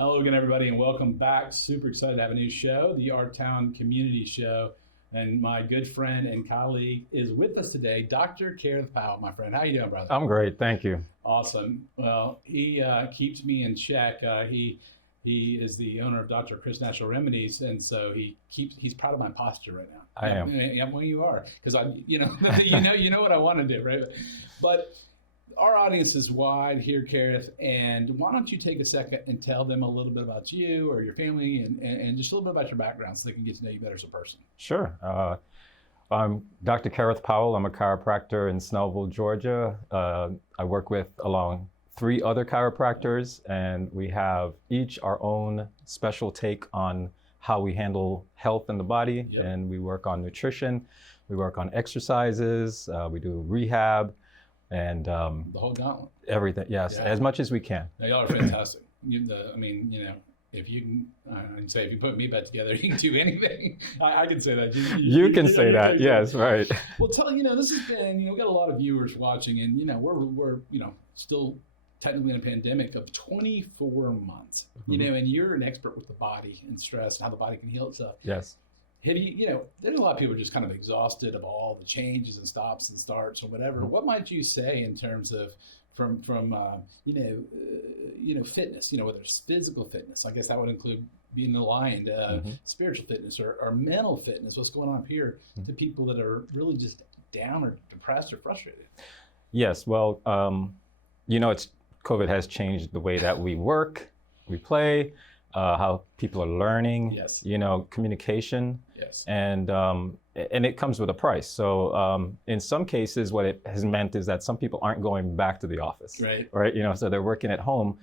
Hello again, everybody, and welcome back. Super excited to have a new show, the Our Town Community Show. And my good friend and colleague is with us today, Dr. Kerith Powell, my friend. How you doing, brother? I'm great, thank you. Awesome. Well, he keeps me in check. He is the owner of Dr. Chris Natural Remedies, and so he's proud of my posture right now. I am. Yeah, well, you are, because you know what I want to do, right? But our audience is wide here, Kerith, and why don't you take a second and tell them a little bit about you or your family and just a little bit about your background so they can get to know you better as a person. Sure. I'm Dr. Kerith Powell. I'm a chiropractor in Snellville, Georgia. I work with along 3 other chiropractors, and we have each our own special take on how we handle health in the body. Yep. And we work on nutrition, we work on exercises, we do rehab, and the whole gauntlet. everything. Yes, Yeah. as much as we can. Now, y'all are fantastic. If you can, if you put me back together, you can do anything. I can say that. You can say that. Yes, right. Well, this has been, we got a lot of viewers watching, and we're still technically in a pandemic of 24 months. Mhm. And you're an expert with the body and stress and how the body can heal itself. Yes. Have there's a lot of people just kind of exhausted of all the changes and stops and starts or whatever. What might you say in terms of from fitness, whether it's physical fitness, I guess that would include being aligned, spiritual fitness or mental fitness, what's going on up here to people that are really just down or depressed or frustrated? Yes, well, COVID has changed the way that we work, we play, how people are learning, Yes. Communication. Yes. And it comes with a price. So in some cases, what it has meant is that some people aren't going back to the office. Right. So they're working at home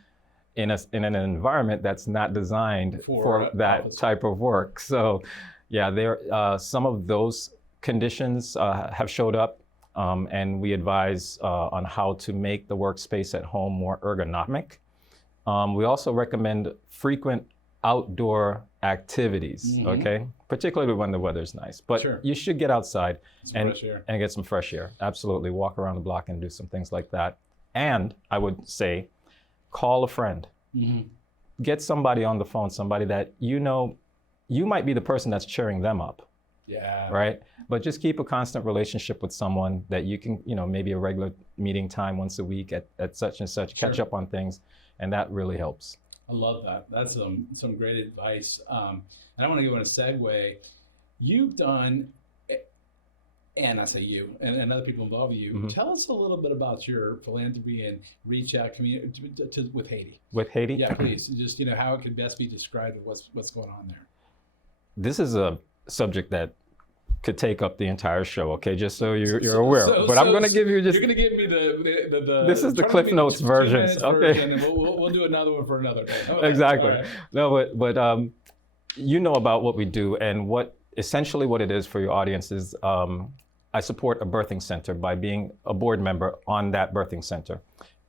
in an environment that's not designed for that office type of work. So there some of those conditions have showed up, and we advise on how to make the workspace at home more ergonomic. We also recommend frequent outdoor activities, okay? Particularly when the weather's nice. But Sure. you should get outside and Fresh get some fresh air. Absolutely. Walk around the block and do some things like that. And I would say, call a friend. Get somebody on the phone, somebody that you might be the person that's cheering them up. Yeah. Right? But just keep a constant relationship with someone that you can, maybe a regular meeting time once a week at such and such, catch Sure. up on things. And that really helps. I love that. That's some great advice. And I want to go on a segue. You've done, and I say you, and other people involved with you. Tell us a little bit about your philanthropy and reach out community with Haiti. With Haiti? Yeah, please. Just how it could best be described of what's going on there. This is a subject that could take up the entire show, okay? Just so you're aware. But I'm going to give you just... You're going to give me the this is the Cliff Notes version. Okay. And we'll do another one for another day. Exactly. Right. No, but you know about what we do, and what it is for your audience is I support a birthing center by being a board member on that birthing center.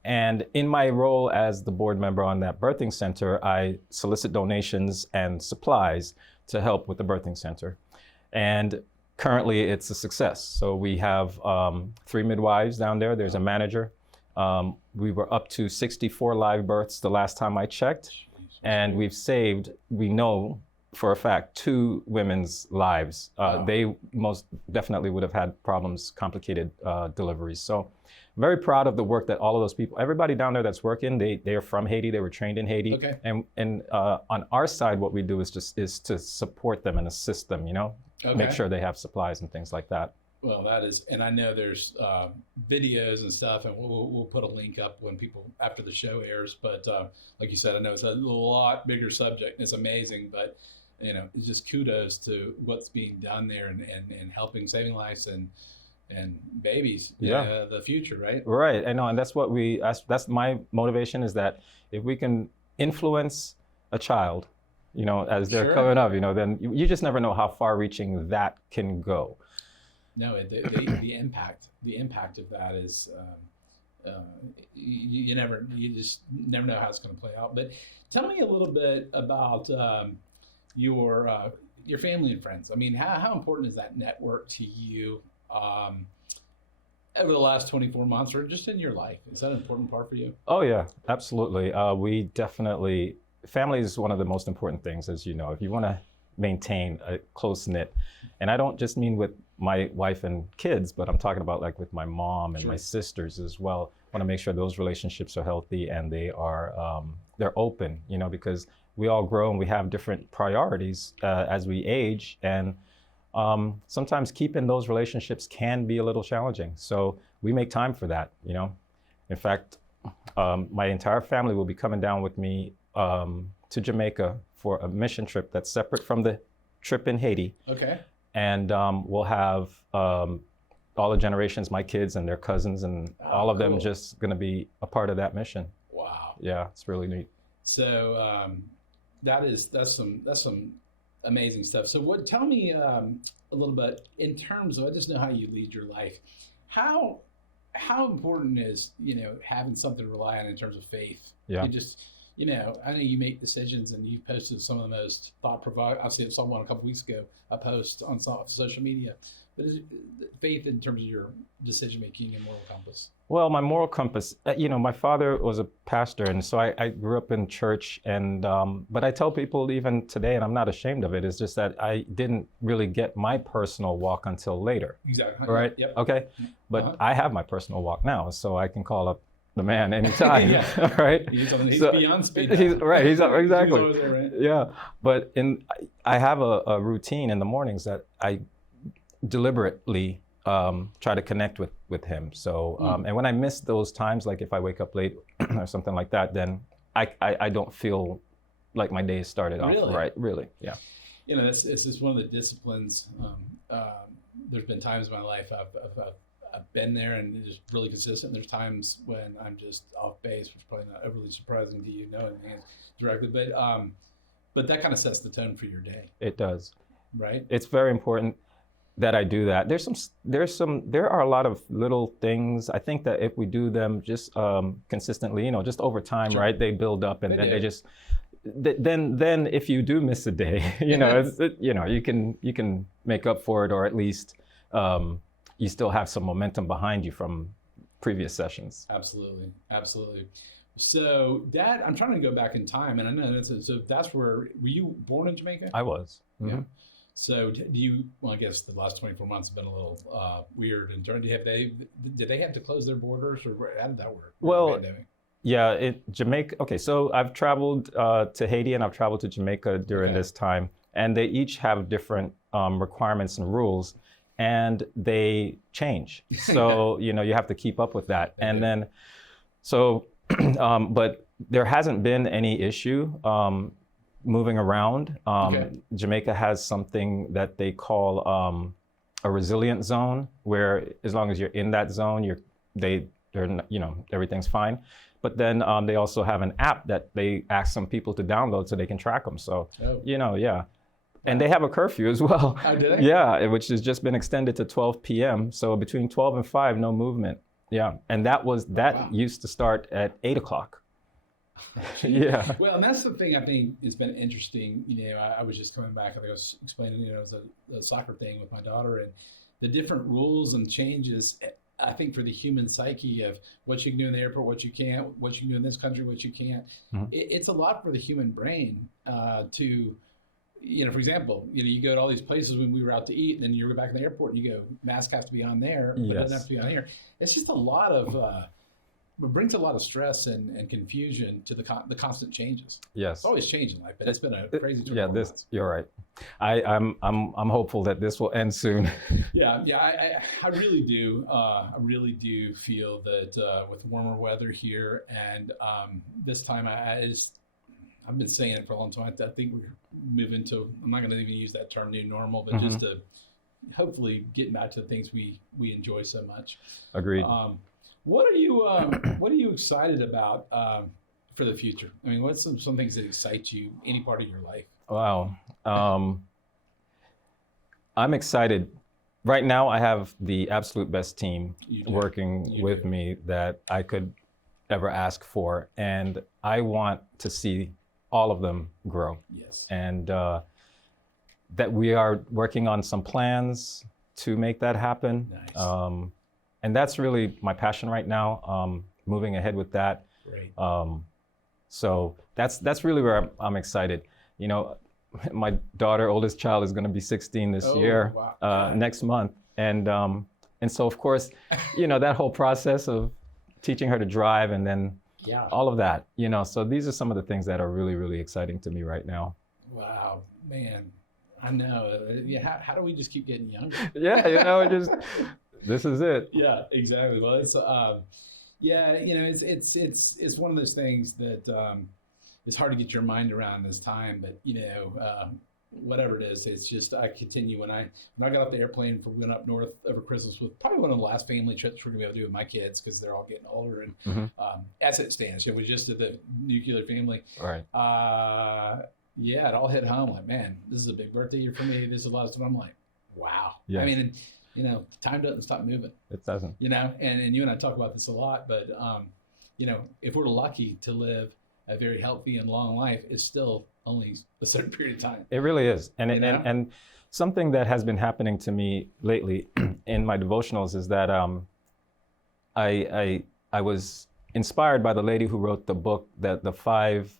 And in my role as the board member on that birthing center, I solicit donations and supplies to help with the birthing center. And currently it's a success. So we have 3 midwives down there. There's a manager. We were up to 64 live births the last time I checked. And we've saved, we know for a fact, 2 women's lives. Wow. They most definitely would have had problems, complicated deliveries. So very proud of the work that all of those people, everybody down there that's working, they are from Haiti, they were trained in Haiti. Okay. And on our side, what we do is to support them and assist them, Okay. make sure they have supplies and things like that. Well, that is, and I know there's videos and stuff, and we'll put a link up when after the show airs. But like you said, I know it's a lot bigger subject. It's amazing, but it's just kudos to what's being done there and helping, saving lives and babies. The future, right? Right. I know, and that's what that's my motivation, is that if we can influence a child, as they're Sure. coming up, then you just never know how far-reaching that can go. No, the impact of that is you just never know how it's going to play out. But tell me a little bit about your family and friends. I mean, how important is that network to you over the last 24 months, or just in your life? Is that an important part for you? Oh yeah, absolutely. We definitely family is one of the most important things, as you know. If you want to maintain a close knit, and I don't just mean with my wife and kids, but I'm talking about like with my mom and my sisters as well. I want to make sure those relationships are healthy and they are they're open, you know, because we all grow and we have different priorities as we age, and sometimes keeping those relationships can be a little challenging. So we make time for that, you know. In fact, my entire family will be coming down with me to Jamaica for a mission trip that's separate from the trip in Haiti. Okay. And we'll have all the generations, my kids and their cousins, and all of them just going to be a part of that mission. Wow. Yeah, it's really neat. So that's some amazing stuff. So tell me a little bit in terms of, I just know how you lead your life. How important is, you know, having something to rely on in terms of faith? Yeah. You just, you know, I know you make decisions, and you've posted some of the most thought-provoking. I saw one a couple weeks ago, a post on social media. But is faith in terms of your decision-making and moral compass? Well, my moral compass, you know, my father was a pastor, and so I grew up in church, and but I tell people even today, and I'm not ashamed of it, it's just that I didn't really get my personal walk until later. Exactly. Right? Yep. Okay. But I have my personal walk now, so I can call up the man anytime. Right? He's beyond speed. He's right. He's exactly. He's there, right? Yeah. But I have a routine in the mornings that I deliberately try to connect with him. So and when I miss those times, like if I wake up late or something like that, then I don't feel like my day started off right. Really. Yeah. You know, this is one of the disciplines. There's been times in my life I've been there and just really consistent. There's times when I'm just off base, which is probably not overly surprising to you knowing me directly, but that kind of sets the tone for your day. It does. Right. It's very important that I do that. There are a lot of little things. I think that if we do them just consistently, you know, just over time, right, they build up, and then they just. Then if you do miss a day, you know, you know, you can make up for it, or at least you still have some momentum behind you from previous sessions. Absolutely. So Dad, I'm trying to go back in time, and I know that's where, were you born in Jamaica? I was. Mm-hmm. Yeah. So I guess the last 24 months have been a little weird in terms, did they have to close their borders, or how did that work? Well, yeah, Jamaica. Okay, so I've traveled to Haiti and I've traveled to Jamaica during this time, and they each have different requirements and rules, and they change. So, you know, you have to keep up with that. And then, so, but there hasn't been any issue moving around. Jamaica has something that they call a resilient zone, where as long as you're in that zone, they're you know, everything's fine. But then they also have an app that they ask some people to download so they can track them. So, you know, and they have a curfew as well. Oh, do they? Yeah, which has just been extended to 12 p.m. So between 12 and 5, no movement. Yeah, and that used to start at 8 o'clock. Yeah. Well, and that's the thing I think has been interesting. You know, I was just coming back, I think I was explaining, you know, it was a soccer thing with my daughter, and the different rules and changes, I think, for the human psyche of what you can do in the airport, what you can't, what you can do in this country, what you can't. Mm-hmm. It's a lot for the human brain to, you know, for example, you know, you go to all these places when we were out to eat, and then you go back in the airport and you go, mask has to be on there, but it doesn't have to be on here. It's just a lot of, it brings a lot of stress and confusion to the constant changes. Yes. It's always changing life, but it's been a crazy 24 months. You're right. I'm hopeful that this will end soon. I really do. I really do feel that with warmer weather here, and this time I've been saying it for a long time. I think we're moving to, I'm not going to even use that term, new normal, but just to hopefully getting back to the things we enjoy so much. Agreed. What are you excited about for the future? I mean, what's some things that excite you, any part of your life? Wow. I'm excited. Right now, I have the absolute best team working with me that I could ever ask for. And I want to see all of them grow. Yes. And that we are working on some plans to make that happen. Nice. And that's really my passion right now, moving ahead with that. Great. So that's really where I'm excited. You know, my daughter, oldest child, is going to be 16 this year, wow. next month. And so, of course, you know, that whole process of teaching her to drive and then all of that, you know, so these are some of the things that are really, really exciting to me right now. Wow, man. I know. Yeah. How do we just keep getting younger? Yeah, you know, this is it. Yeah, exactly. Well, it's yeah, you know, it's one of those things that it's hard to get your mind around this time, but you know, whatever it is, it's just I continue when I got off the airplane we went up north over Christmas with probably one of the last family trips we're gonna be able to do with my kids because they're all getting older and as it stands, you know, we just did the nuclear family. All right. Yeah, it all hit home. Like, man, this is a big birthday year for me. This is a lot of stuff. I'm like, wow. Yes. I mean, you know, time doesn't stop moving. It doesn't. You know, and you and I talk about this a lot, but you know, if we're lucky to live a very healthy and long life, it's still only a certain period of time. It really is. And something that has been happening to me lately in my devotionals is that I was inspired by the lady who wrote the book, that the 5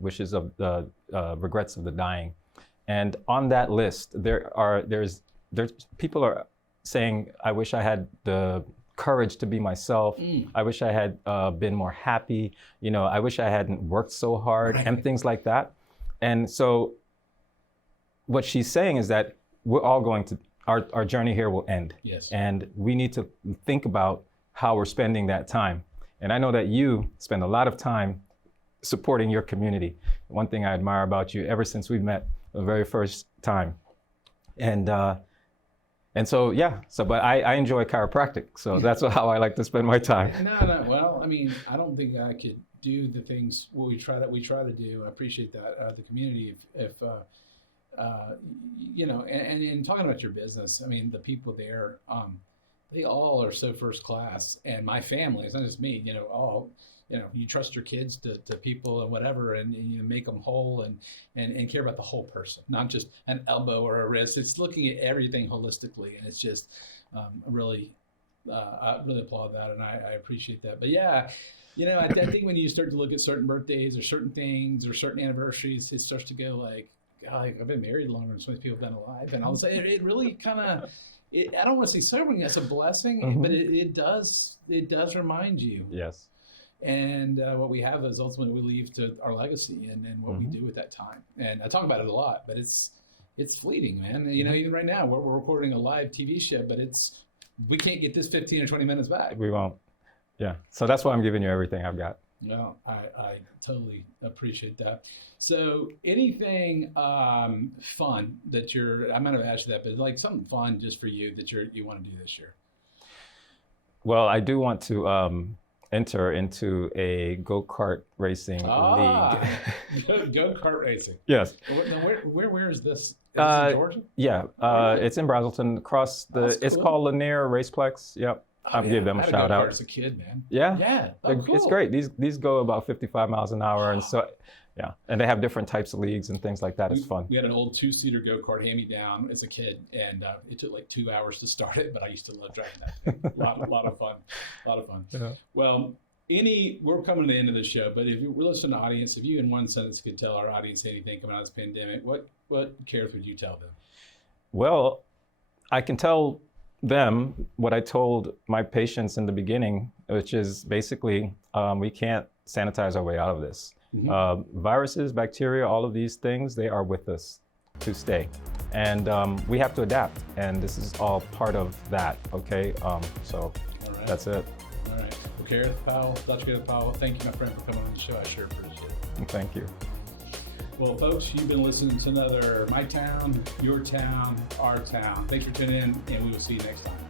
wishes of the regrets of the dying. And on that list, there's people are saying, I wish I had the courage to be myself. I wish I had been more happy. You know, I wish I hadn't worked so hard and things like that. And so what she's saying is that we're all going to, our journey here will end. Yes. And we need to think about how we're spending that time. And I know that you spend a lot of time supporting your community. One thing I admire about you ever since we met the very first time. And so, yeah, but I enjoy chiropractic. So that's how I like to spend my time. No. Well, I mean, I don't think I could do the things we try to do. I appreciate that, the community. If you know, and talking about your business, I mean, the people there, they all are so first class, and my family, it's not just me, you know, all, you know, you trust your kids to people and whatever, and you make them whole and care about the whole person, not just an elbow or a wrist. It's looking at everything holistically, and it's just I really applaud that, and I appreciate that. But yeah, you know, I think when you start to look at certain birthdays or certain things or certain anniversaries, it starts to go like, God, I've been married longer than so many people have been alive, and I'll say it really kind of. I don't want to say sobering, that's a blessing, but it does remind you. Yes. And what we have is ultimately we leave to our legacy and what we do with that time. And I talk about it a lot, but it's fleeting, man. You know, even right now we're recording a live TV show, but we can't get this 15 or 20 minutes back. We won't. Yeah. So that's why I'm giving you everything I've got. Well, I totally appreciate that. So anything fun that I might have asked you that, but like something fun just for you that you want to do this year? Well, I do want to enter into a go-kart racing league. Go-kart racing. Yes. Where is this? Is this in Georgia? Yeah, it's in Brazelton, across the. It's called Lanier Raceplex. Yep. I'll give them a shout out. As a kid, man. Yeah. Yeah. Oh, cool. It's great. These go about 55 miles an hour, and so yeah, and they have different types of leagues and things like that. It's fun. We had an old 2-seater go-kart hand-me-down as a kid, and it took like 2 hours to start it, but I used to love driving that thing. A lot of fun. Yeah. Well, we're coming to the end of the show, but if we're listening to the audience, if you in one sentence could tell our audience anything coming out of this pandemic, what Kerith would you tell them? Well, I can tell them what I told my patients in the beginning, which is basically we can't sanitize our way out of this. Viruses, bacteria, all of these things, they are with us to stay. And we have to adapt. And this is all part of that, okay? So that's it. All right. Well, Kerith Powell, Dr. Kerith Powell, thank you, my friend, for coming on the show. I sure appreciate it. Thank you. Well, folks, you've been listening to another My Town, Your Town, Our Town. Thanks for tuning in, and we will see you next time.